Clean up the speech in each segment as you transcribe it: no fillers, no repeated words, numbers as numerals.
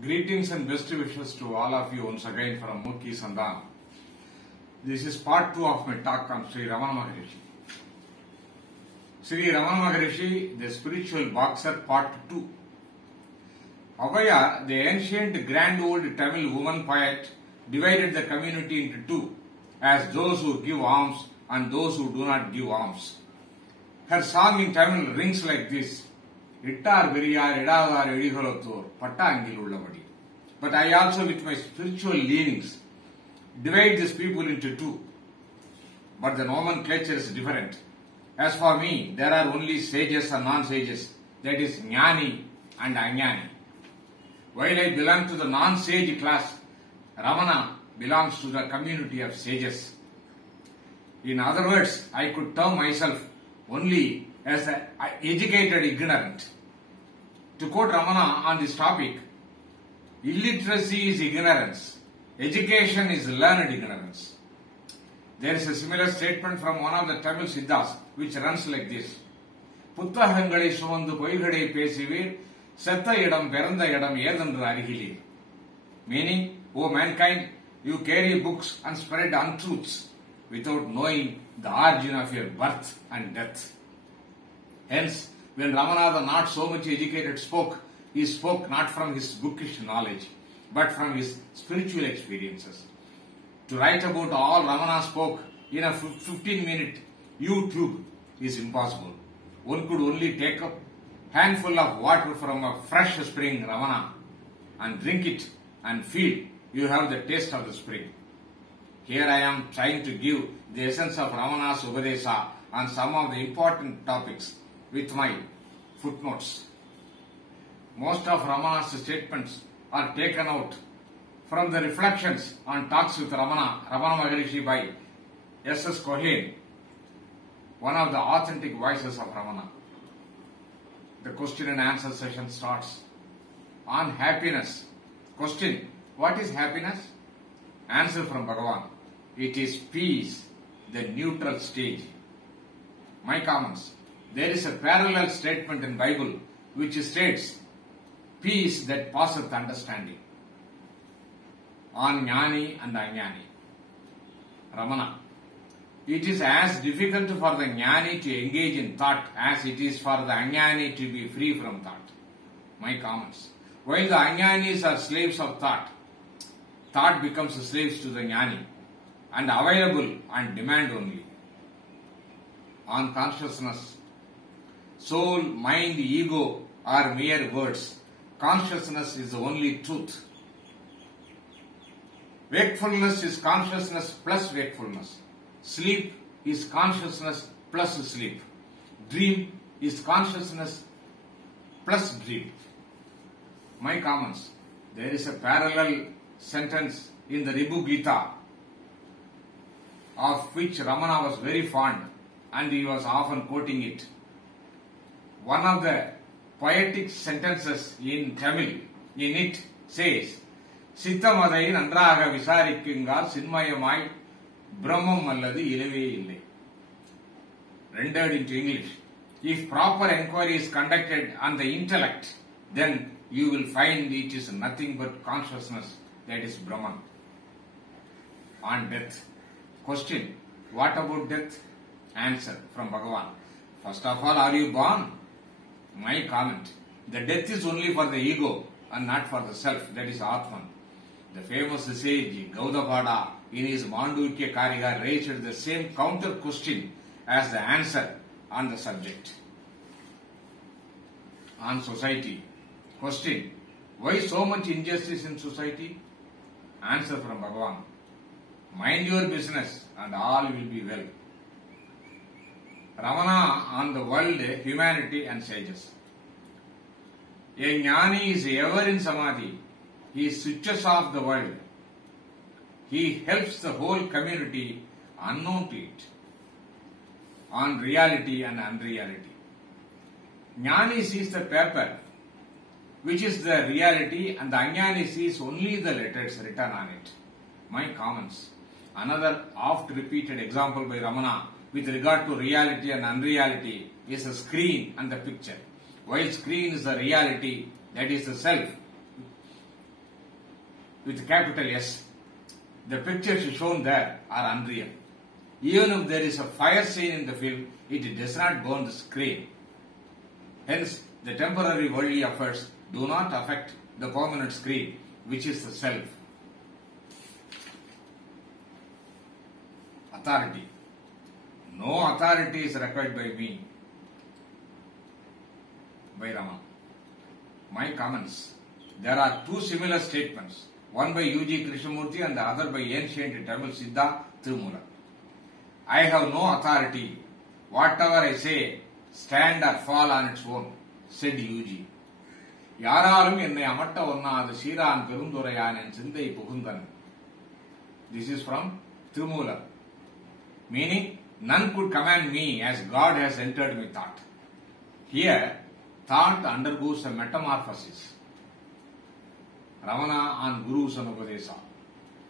Greetings and best wishes to all of you once again from Murki Sandana. This is part 2 of my talk on Sri Ramana Maharishi. Sri Ramana Maharishi, the spiritual boxer, part 2. Avaya, the ancient grand old Tamil woman poet, divided the community into two, as those who give alms and those who do not give alms. Her song in Tamil rings like this. Ittar Veriyar Idadar Ediholottor Pattangil Ullavadi. But I also, with my spiritual leanings, divide these people into two. But the nomenclature is different. As for me, there are only sages and non-sages, that is Jnani and Ajnani. While I belong to the non-sage class, Ramana belongs to the community of sages. In other words, I could term myself only as an educated ignorant. To quote Ramana on this topic, illiteracy is ignorance, education is learned ignorance. There is a similar statement from one of the Tamil Siddhas which runs like this. புத்தகங்களை சுமந்து பொய்களை பேசுவீர் செத்த இடம் பிறந்த இடம் ஏதென்று அறிகிறீர். Meaning, O mankind, you carry books and spread untruths without knowing the origin of your birth and death. Hence, when Ramana, the not so much educated, spoke, he spoke not from his bookish knowledge, but from his spiritual experiences. To write about all Ramana spoke in a 15-minute YouTube is impossible. One could only take a handful of water from a fresh spring, Ramana, and drink it and feel you have the taste of the spring. Here I am trying to give the essence of Ramana's Upadesa on some of the important topics with my footnotes. Most of Ramana's statements are taken out from the reflections on Talks with Ramana Maharishi by S.S. Cohen, one of the authentic voices of Ramana. The question and answer session starts on happiness. Question: what is happiness? Answer from Bhagavan: it is peace, the neutral stage. My comments: there is a parallel statement in Bible which states peace that passeth understanding. On Jnani and Ajnani. Ramana: it is as difficult for the Jnani to engage in thought as it is for the Ajnani to be free from thought. My comments: while the Ajnanis are slaves of thought, thought becomes slaves to the Jnani and available on demand only. On consciousness: soul, mind, ego are mere words. Consciousness is the only truth. Wakefulness is consciousness plus wakefulness. Sleep is consciousness plus sleep. Dream is consciousness plus dream. My comments: there is a parallel sentence in the Ribu Gita of which Ramana was very fond and he was often quoting it. One of the poetic sentences in Tamil in it says, சித்தமதை நன்றாக விசாரிக்குங்கால் சின்மயமாய் பிரம்மம் அல்லது இல்லவே இல்லை. Rendered into English: if proper enquiry is conducted on the intellect, then you will find it is nothing but consciousness, that is Brahman. On death. Question: what about death? Answer from Bhagavan: first of all, are you born? My comment: the death is only for the ego and not for the self, that is Atman. The famous sage Gaudapada in his Mandukya Kariga raised the same counter question as the answer on the subject. On society. Question: why so much injustice in society? Answer from Bhagavan: mind your business and all will be well. Ramana on the world, humanity and sages. A Jnani is ever in Samadhi. He switches off the world. He helps the whole community unknown to it. On reality and unreality. Jnani sees the paper, which is the reality, and the Ajnani sees only the letters written on it. My comments. Another oft-repeated example by Ramana with regard to reality and unreality is a screen and the picture. While screen is the reality, that is the self, with capital S. The pictures shown there are unreal. Even if there is a fire scene in the film, it does not burn the screen. Hence, the temporary worldly affairs do not affect the permanent screen, which is the self. Authority. No authority is required by me. By Rama. My comments. There are two similar statements, one by U.G. Krishnamurti and the other by ancient Tamil Siddha Tirumula. I have no authority. Whatever I say, stand or fall on its own, said U.G. யாராலும் என்னை அமட்ட ஒண்ணாது சீரான் பெருந்துரையான் என் சிந்தை புகுந்தன். This is from Tirumula. Meaning, none could command me as God has entered my thought. Here, thought undergoes a metamorphosis. Ramana on Guru's Anupadesa.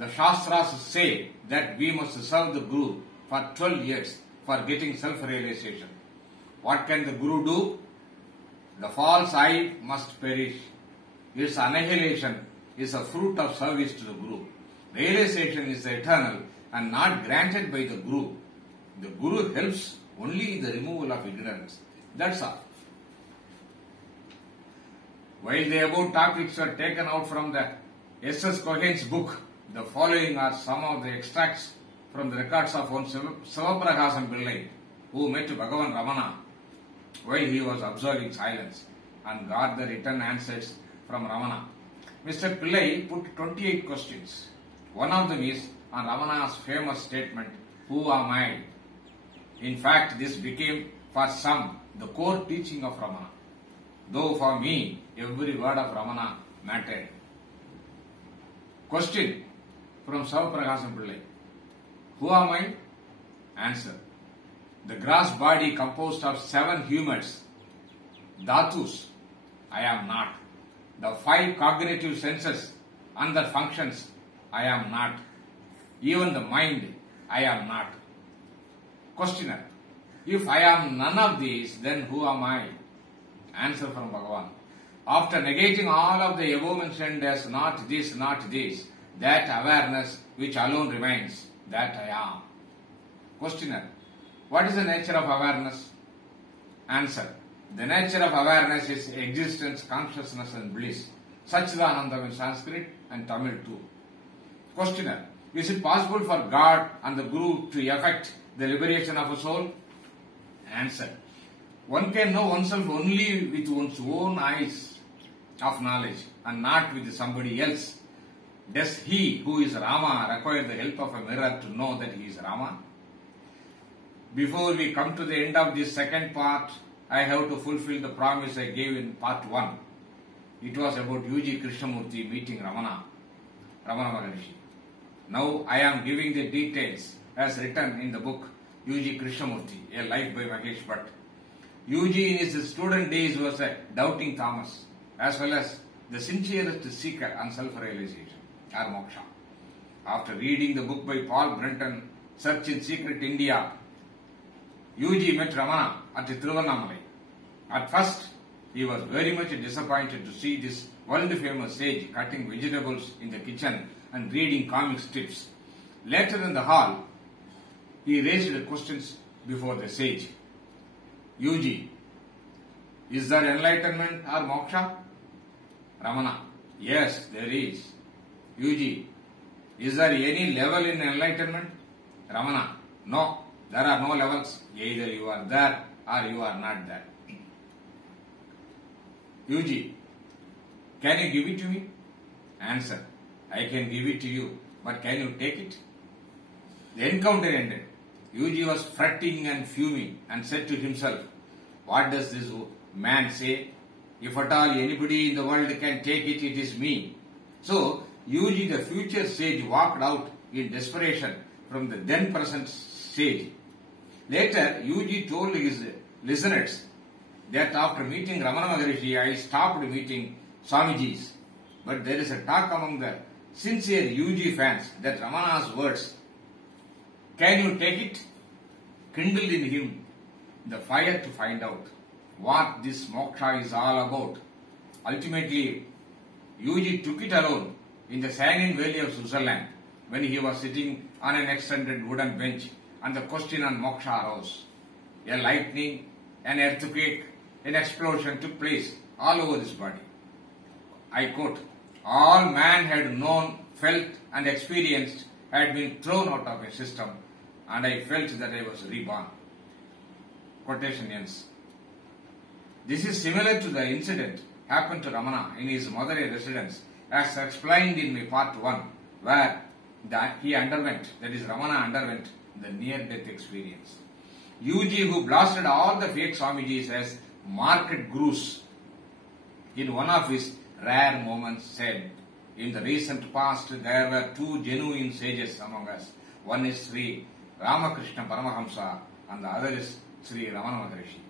The Shastras say that we must serve the Guru for 12 years for getting self-realization. What can the Guru do? The false I must perish. Its annihilation is a fruit of service to the Guru. Realization is eternal and not granted by the Guru. The Guru helps only in the removal of ignorance. That's all. While the above topics are taken out from the S.S. Cohen's book, the following are some of the extracts from the records of one Sivaprakasan Pillai, who met Bhagavan Ramana while he was observing silence and got the written answers from Ramana. Mr. Pillai put 28 questions. One of them is on Ramana's famous statement, "Who am I?" In fact, this became for some the core teaching of Ramana, though for me every word of Ramana mattered. Question from Sivaprakasan Pillai. Who am I? Answer. The gross body composed of 7 humors, dhatus, I am not. The 5 cognitive senses and their functions, I am not. Even the mind, I am not. Questioner. If I am none of these, then who am I? Answer from Bhagavan. After negating all of the above mentioned as not this, that awareness which alone remains, that I am. Questioner. What is the nature of awareness? Answer. The nature of awareness is existence, consciousness and bliss. Satchidanandam in Sanskrit and Tamil too. Questioner. Is it possible for God and the Guru to effect the liberation of a soul? Answer. One can know oneself only with one's own eyes of knowledge and not with somebody else. Does he who is Rama require the help of a mirror to know that he is Rama? Before we come to the end of this second part, I have to fulfill the promise I gave in part 1. It was about U.G. Krishnamurti meeting Ramana Maharishi. Now I am giving the details as written in the book U.G. Krishnamurti, A Life by Mahesh Bhatt. U.G. in his student days was a doubting Thomas, as well as the sincerest seeker on self-realization, or moksha. After reading the book by Paul Brenton, Search in Secret India, U.G. met Ramana at Tiruvannamalai. At first, he was very much disappointed to see this world-famous sage cutting vegetables in the kitchen and reading comic strips. Later in the hall, he raised questions before the sage. U.G. Is there enlightenment or moksha? Ramana. Yes, there is. U.G. Is there any level in enlightenment? Ramana. No, there are no levels. Either you are there or you are not there. U.G. Can you give it to me? Answer. I can give it to you, but can you take it? The encounter ended. U.G. was fretting and fuming and said to himself, what does this man say? If at all anybody in the world can take it, it is me. So, U.G. the future sage walked out in desperation from the then present sage. Later, U.G. told his listeners that after meeting Ramana Maharishi, I stopped meeting Swamijis. But there is a talk among the sincere U.G. fans that Ramana's words, can you take it, kindled in him the fire to find out what this moksha is all about. Ultimately, U.G. took it alone in the Sanin Valley of Switzerland when he was sitting on an extended wooden bench and the question on moksha arose. A lightning, an earthquake, an explosion took place all over his body. I quote, all man had known, felt and experienced had been thrown out of my system and I felt that I was reborn. Quotation ends. This is similar to the incident happened to Ramana in his Madurai residence as explained in my part 1 where Ramana underwent the near-death experience. UG, who blasted all the fake Swamijis as market gurus, in one of his rare moments said, in the recent past there were two genuine sages among us. One is Sri Ramakrishna Paramahamsa and the other is Sri Ramana Maharishi.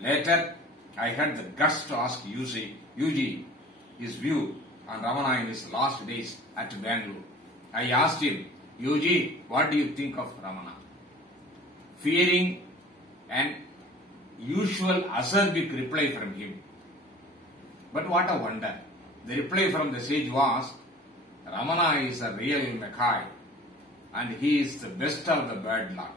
Later, I had the guts to ask UG his view on Ramana in his last days at Bangalore. I asked him, UG, what do you think of Ramana? Fearing an usual acerbic reply from him. But what a wonder. The reply from the sage was, Ramana is a real Mackay and he is the best of the bad lot.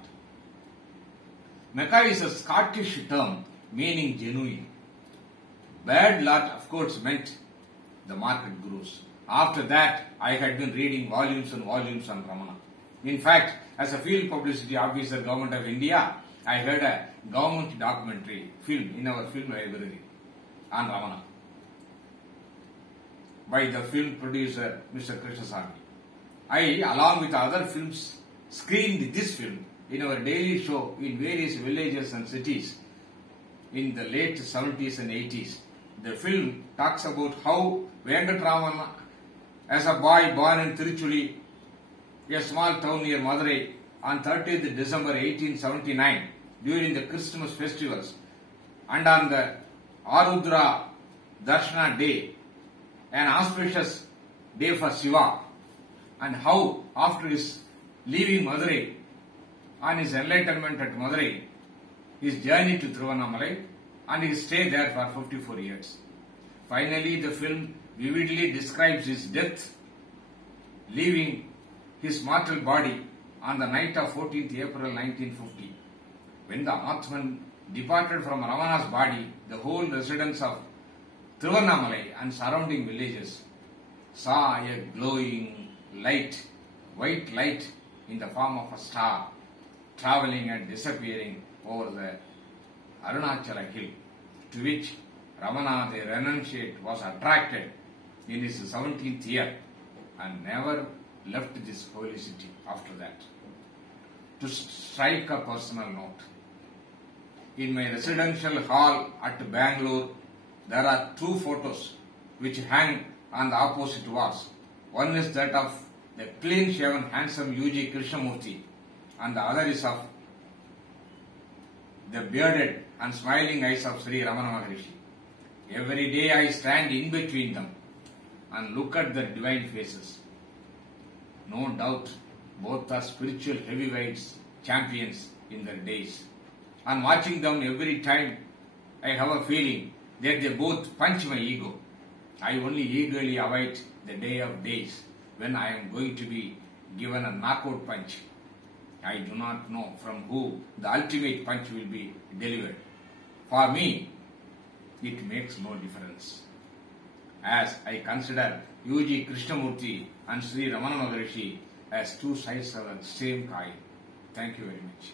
Mackay is a Scottish term meaning genuine. Bad lot of course meant the market gurus. After that, I had been reading volumes and volumes on Ramana. In fact, as a field publicity officer, Government of India, I heard a government documentary film in our film library on Ramana by the film producer Mr. Krishnasamy. I, along with other films, screened this film in our daily show in various villages and cities in the late 70s and 80s. The film talks about how Venkatramana, as a boy born in Tiruchuli, a small town near Madurai, on 30th December 1879, during the Christmas festivals, and on the Arudra Darshana day, an auspicious day for Shiva, and how after his leaving Madurai, on his enlightenment at Madurai, his journey to Tiruvannamalai, and his stay there for 54 years. Finally, the film vividly describes his death, leaving his mortal body on the night of 14th April 1950. When the Atman departed from Ramana's body, the whole residents of Tiruvannamalai and surrounding villages saw a glowing light, white light in the form of a star, travelling and disappearing over the Arunachala hill, to which Ramana the renunciate was attracted in his 17th year and never left this holy city after that. To strike a personal note, in my residential hall at Bangalore, there are two photos which hang on the opposite walls. One is that of the clean-shaven, handsome UG Krishnamurti, and the other is of the bearded and smiling eyes of Sri Ramana Maharishi. Every day I stand in between them and look at their divine faces. No doubt, both are spiritual heavyweights, champions in their days. On watching them every time, I have a feeling that they both punch my ego. I only eagerly await the day of days when I am going to be given a knockout punch. I do not know from who the ultimate punch will be delivered. For me, it makes no difference, as I consider UG Krishnamurti and Sri Ramana Maharishi as two sides of the same coin. Thank you very much.